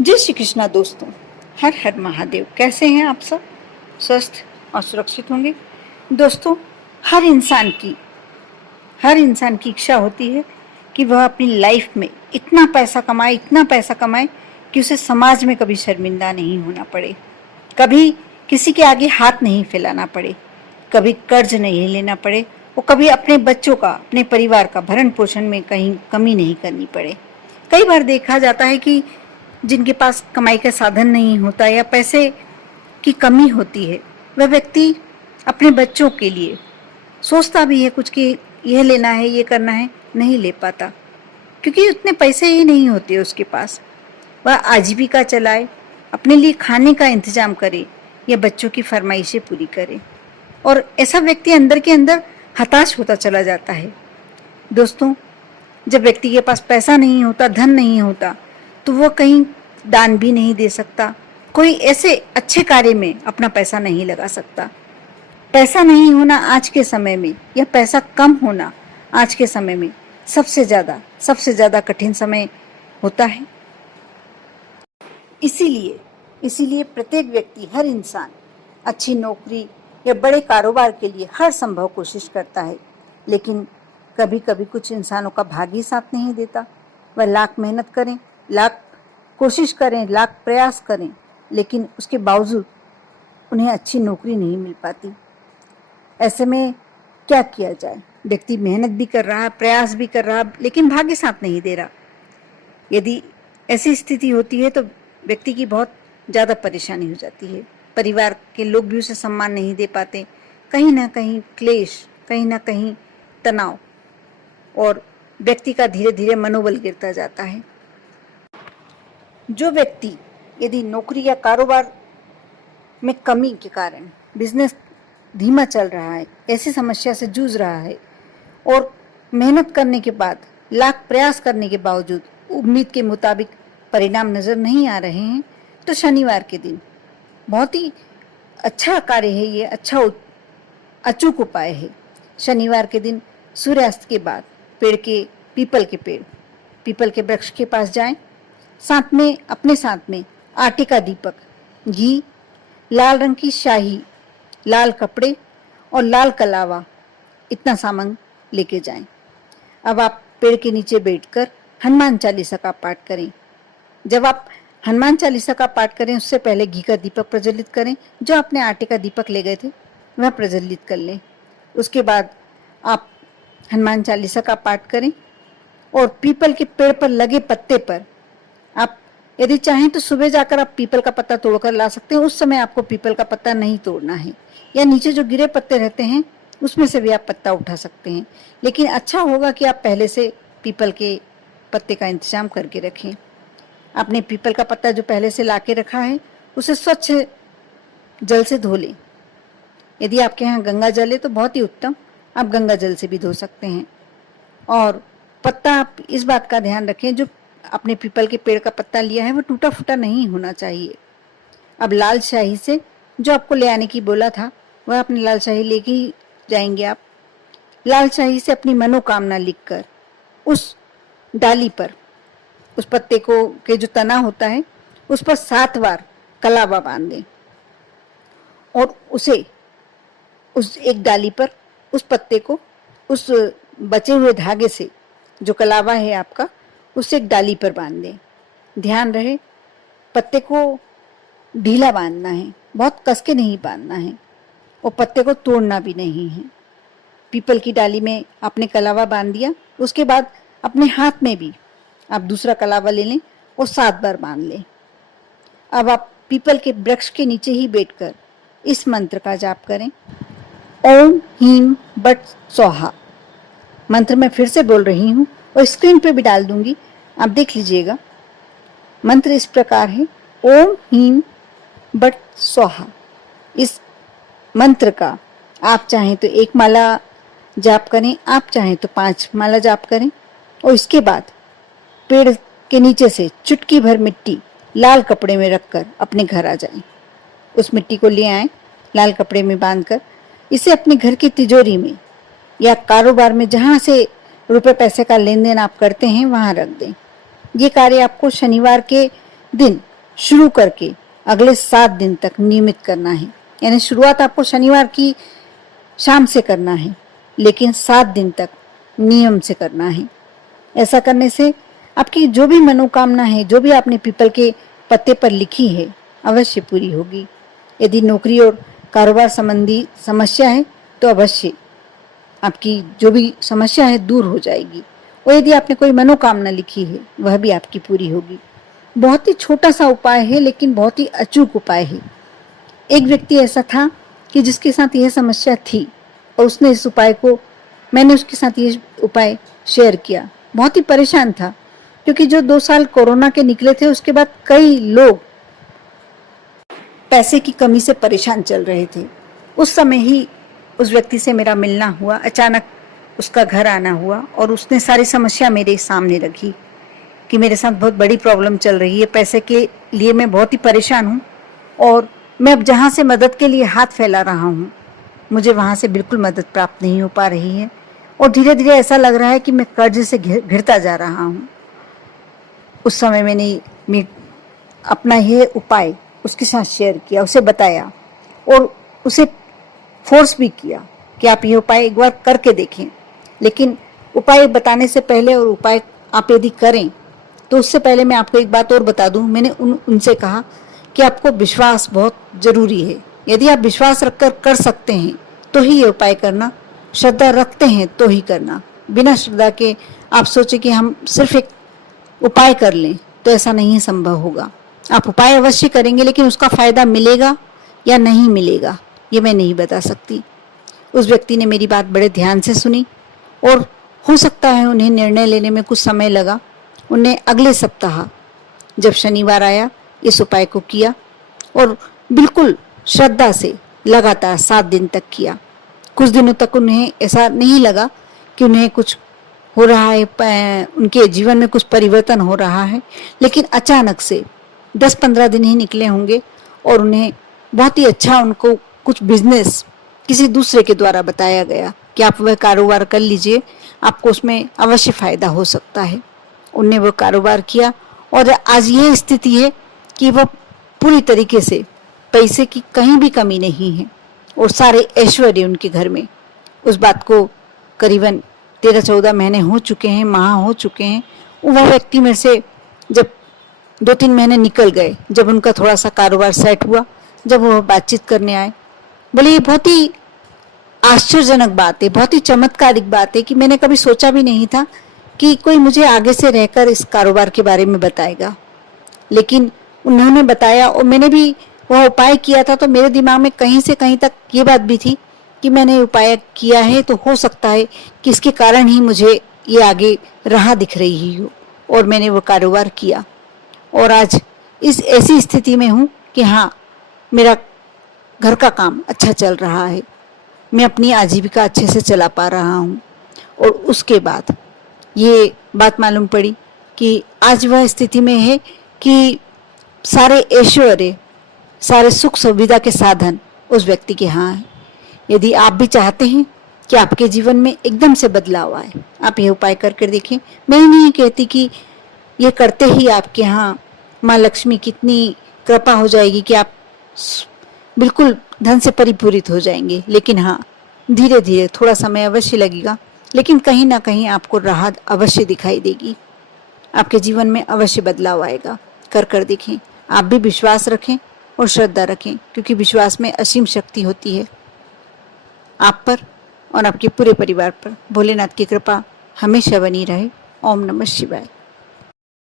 जय श्री कृष्णा दोस्तों, हर हर महादेव। कैसे हैं आप सब? स्वस्थ और सुरक्षित होंगे। दोस्तों, हर इंसान की इच्छा होती है कि वह अपनी लाइफ में इतना पैसा कमाए कि उसे समाज में कभी शर्मिंदा नहीं होना पड़े, कभी किसी के आगे हाथ नहीं फैलाना पड़े, कभी कर्ज नहीं लेना पड़े और कभी अपने बच्चों का, अपने परिवार का भरण पोषण में कहीं कमी नहीं करनी पड़े। कई बार देखा जाता है कि जिनके पास कमाई का साधन नहीं होता या पैसे की कमी होती है, वह व्यक्ति अपने बच्चों के लिए सोचता भी है कुछ कि यह लेना है, ये करना है, नहीं ले पाता क्योंकि उतने पैसे ही नहीं होते उसके पास। वह आजीविका चलाए, अपने लिए खाने का इंतजाम करे या बच्चों की फरमाइशें पूरी करे, और ऐसा व्यक्ति अंदर के अंदर हताश होता चला जाता है। दोस्तों, जब व्यक्ति के पास पैसा नहीं होता, धन नहीं होता, तो वो कहीं दान भी नहीं दे सकता, कोई ऐसे अच्छे कार्य में अपना पैसा नहीं लगा सकता। पैसा नहीं होना आज के समय में या पैसा कम होना आज के समय में सबसे ज़्यादा कठिन समय होता है। इसीलिए प्रत्येक व्यक्ति, हर इंसान अच्छी नौकरी या बड़े कारोबार के लिए हर संभव कोशिश करता है, लेकिन कभी कभी कुछ इंसानों का भाग्य ही साथ नहीं देता। वह लाख मेहनत करें, लाख कोशिश करें, लाख प्रयास करें, लेकिन उसके बावजूद उन्हें अच्छी नौकरी नहीं मिल पाती। ऐसे में क्या किया जाए? व्यक्ति मेहनत भी कर रहा है, प्रयास भी कर रहा है, लेकिन भाग्य साथ नहीं दे रहा। यदि ऐसी स्थिति होती है तो व्यक्ति की बहुत ज़्यादा परेशानी हो जाती है। परिवार के लोग भी उसे सम्मान नहीं दे पाते, कहीं ना कहीं क्लेश, कहीं ना कहीं तनाव, और व्यक्ति का धीरे धीरे मनोबल गिरता जाता है। जो व्यक्ति यदि नौकरी या कारोबार में कमी के कारण बिजनेस धीमा चल रहा है, ऐसी समस्या से जूझ रहा है और मेहनत करने के बाद, लाख प्रयास करने के बावजूद उम्मीद के मुताबिक परिणाम नजर नहीं आ रहे हैं, तो शनिवार के दिन बहुत ही अच्छा कार्य है, ये अच्छा अचूक उपाय है। शनिवार के दिन सूर्यास्त के बाद पीपल के वृक्ष के पास जाएं, अपने साथ में आटे का दीपक, घी, लाल रंग की शाही, लाल कपड़े और लाल कलावा, इतना सामान लेके जाएं। अब आप पेड़ के नीचे बैठकर हनुमान चालीसा का पाठ करें। जब आप हनुमान चालीसा का पाठ करें, उससे पहले घी का दीपक प्रज्वलित करें। जो आपने आटे का दीपक ले गए थे वह प्रज्वलित कर लें। उसके बाद आप हनुमान चालीसा का पाठ करें और पीपल के पेड़ पर लगे पत्ते पर आप यदि चाहें तो सुबह जाकर आप पीपल का पत्ता तोड़कर ला सकते हैं। उस समय आपको पीपल का पत्ता नहीं तोड़ना है, या नीचे जो गिरे पत्ते रहते हैं उसमें से भी आप पत्ता उठा सकते हैं, लेकिन अच्छा होगा कि आप पहले से पीपल के पत्ते का इंतजाम करके रखें। आपने पीपल का पत्ता जो पहले से ला के रखा है उसे स्वच्छ जल से धो लें। यदि आपके यहाँ गंगा जल है तो बहुत ही उत्तम, आप गंगा जल से भी धो सकते हैं। और पत्ता, आप इस बात का ध्यान रखें, जो आपने पीपल के पेड़ का पत्ता लिया है वो टूटा फूटा नहीं होना चाहिए। अब लाल शाही से, जो आपको ले आने की बोला था, वह अपनी लाल शाही लेके ही जाएंगे। आप लाल शाही से अपनी मनोकामना लिखकर उस डाली पर, उस पत्ते को के जो तना होता है उस पर 7 बार कलावा बांध दें और उसे उस एक डाली पर, उस पत्ते को उस बचे हुए धागे से, जो कलावा है आपका, उसे एक डाली पर बांध दें। ध्यान रहे पत्ते को ढीला बांधना है, बहुत कस के नहीं बांधना है, और पत्ते को तोड़ना भी नहीं है। पीपल की डाली में आपने कलावा बांध दिया, उसके बाद अपने हाथ में भी आप दूसरा कलावा ले लें और 7 बार बांध लें। अब आप पीपल के वृक्ष के नीचे ही बैठकर इस मंत्र का जाप करें। ओम ह्रीं बट स्वाहा। मंत्र मैं फिर से बोल रही हूँ और स्क्रीन पे भी डाल दूंगी, आप देख लीजिएगा। मंत्र इस प्रकार है, ओम ह्रीं बट स्वाहा। इस मंत्र का आप चाहें तो 1 माला जाप करें, आप चाहें तो 5 माला जाप करें, और इसके बाद पेड़ के नीचे से चुटकी भर मिट्टी लाल कपड़े में रखकर अपने घर आ जाएं। उस मिट्टी को ले आएं, लाल कपड़े में बांधकर इसे अपने घर की तिजोरी में या कारोबार में, जहाँ से रुपए पैसे का लेन देन आप करते हैं, वहां रख दें। ये कार्य आपको शनिवार के दिन शुरू करके अगले 7 दिन तक नियमित करना है। यानी शुरुआत आपको शनिवार की शाम से करना है, लेकिन 7 दिन तक नियम से करना है। ऐसा करने से आपकी जो भी मनोकामना है, जो भी आपने पीपल के पत्ते पर लिखी है, अवश्य पूरी होगी। यदि नौकरी और कारोबार संबंधी समस्या है तो अवश्य आपकी जो भी समस्या है दूर हो जाएगी। और यदि आपने कोई मनोकामना लिखी है वह भी आपकी पूरी होगी। बहुत ही छोटा सा उपाय है, लेकिन बहुत ही अचूक उपाय है। एक व्यक्ति ऐसा था कि जिसके साथ यह समस्या थी और उसने इस उपाय को, मैंने उसके साथ ये उपाय शेयर किया। बहुत ही परेशान था, क्योंकि जो 2 साल कोरोना के निकले थे उसके बाद कई लोग पैसे की कमी से परेशान चल रहे थे। उस समय ही उस व्यक्ति से मेरा मिलना हुआ, अचानक उसका घर आना हुआ और उसने सारी समस्या मेरे सामने रखी कि मेरे साथ बहुत बड़ी प्रॉब्लम चल रही है, पैसे के लिए मैं बहुत ही परेशान हूँ और मैं अब जहाँ से मदद के लिए हाथ फैला रहा हूँ, मुझे वहाँ से बिल्कुल मदद प्राप्त नहीं हो पा रही है और धीरे धीरे ऐसा लग रहा है कि मैं कर्ज से घिरता जा रहा हूँ। उस समय मैंने अपना ये उपाय उसके साथ शेयर किया, उसे बताया और उसे फोर्स भी किया कि आप ये उपाय एक बार करके देखें। लेकिन उपाय बताने से पहले और उपाय आप यदि करें तो उससे पहले मैं आपको एक बात और बता दूं। मैंने उनसे कहा कि आपको विश्वास बहुत जरूरी है। यदि आप विश्वास रखकर कर सकते हैं तो ही ये उपाय करना, श्रद्धा रखते हैं तो ही करना। बिना श्रद्धा के आप सोचे कि हम सिर्फ एक उपाय कर लें तो ऐसा नहीं संभव होगा। आप उपाय अवश्य करेंगे, लेकिन उसका फायदा मिलेगा या नहीं मिलेगा ये मैं नहीं बता सकती। उस व्यक्ति ने मेरी बात बड़े ध्यान से सुनी और हो सकता है उन्हें निर्णय लेने में कुछ समय लगा। उन्हें अगले सप्ताह जब शनिवार आया इस उपाय को किया और बिल्कुल श्रद्धा से लगातार 7 दिन तक किया। कुछ दिनों तक उन्हें ऐसा नहीं लगा कि उन्हें कुछ हो रहा है, उनके जीवन में कुछ परिवर्तन हो रहा है, लेकिन अचानक से 10-15 दिन ही निकले होंगे और उन्हें बहुत ही अच्छा, उनको कुछ बिजनेस किसी दूसरे के द्वारा बताया गया कि आप वह कारोबार कर लीजिए, आपको उसमें अवश्य फायदा हो सकता है। उनने वो कारोबार किया और आज यह स्थिति है कि वह पूरी तरीके से पैसे की कहीं भी कमी नहीं है और सारे ऐश्वर्य उनके घर में। उस बात को करीबन 13-14 महीने हो चुके हैं, माह हो चुके हैं। वह व्यक्ति मेरे से जब 2-3 महीने निकल गए, जब उनका थोड़ा सा कारोबार सेट हुआ, जब वो बातचीत करने आए, बोले ये बहुत ही आश्चर्यजनक बात है, बहुत ही चमत्कारिक बात है कि मैंने कभी सोचा भी नहीं था कि कोई मुझे आगे से रहकर इस कारोबार के बारे में बताएगा। लेकिन उन्होंने बताया और मैंने भी वह उपाय किया था, तो मेरे दिमाग में कहीं से कहीं तक ये बात भी थी कि मैंने उपाय किया है तो हो सकता है कि इसके कारण ही मुझे ये आगे राह दिख रही हो, और मैंने वो कारोबार किया और आज इस ऐसी स्थिति में हूँ कि हाँ, मेरा घर का काम अच्छा चल रहा है, मैं अपनी आजीविका अच्छे से चला पा रहा हूँ। और उसके बाद ये बात मालूम पड़ी कि आज वह स्थिति में है कि सारे ऐश्वर्य, सारे सुख सुविधा के साधन उस व्यक्ति के यहाँ हैं। यदि आप भी चाहते हैं कि आपके जीवन में एकदम से बदलाव आए, आप ये उपाय करके देखें। मैं नहीं कहती कि ये करते ही आपके यहाँ माँ लक्ष्मी कितनी कृपा हो जाएगी कि आप बिल्कुल धन से परिपूरित हो जाएंगे, लेकिन हाँ, धीरे धीरे थोड़ा समय अवश्य लगेगा, लेकिन कहीं ना कहीं आपको राहत अवश्य दिखाई देगी। आपके जीवन में अवश्य बदलाव आएगा। कर देखें। आप भी विश्वास रखें और श्रद्धा रखें, क्योंकि विश्वास में असीम शक्ति होती है। आप पर और आपके पूरे परिवार पर भोलेनाथ की कृपा हमेशा बनी रहे। ओम नमः शिवाय।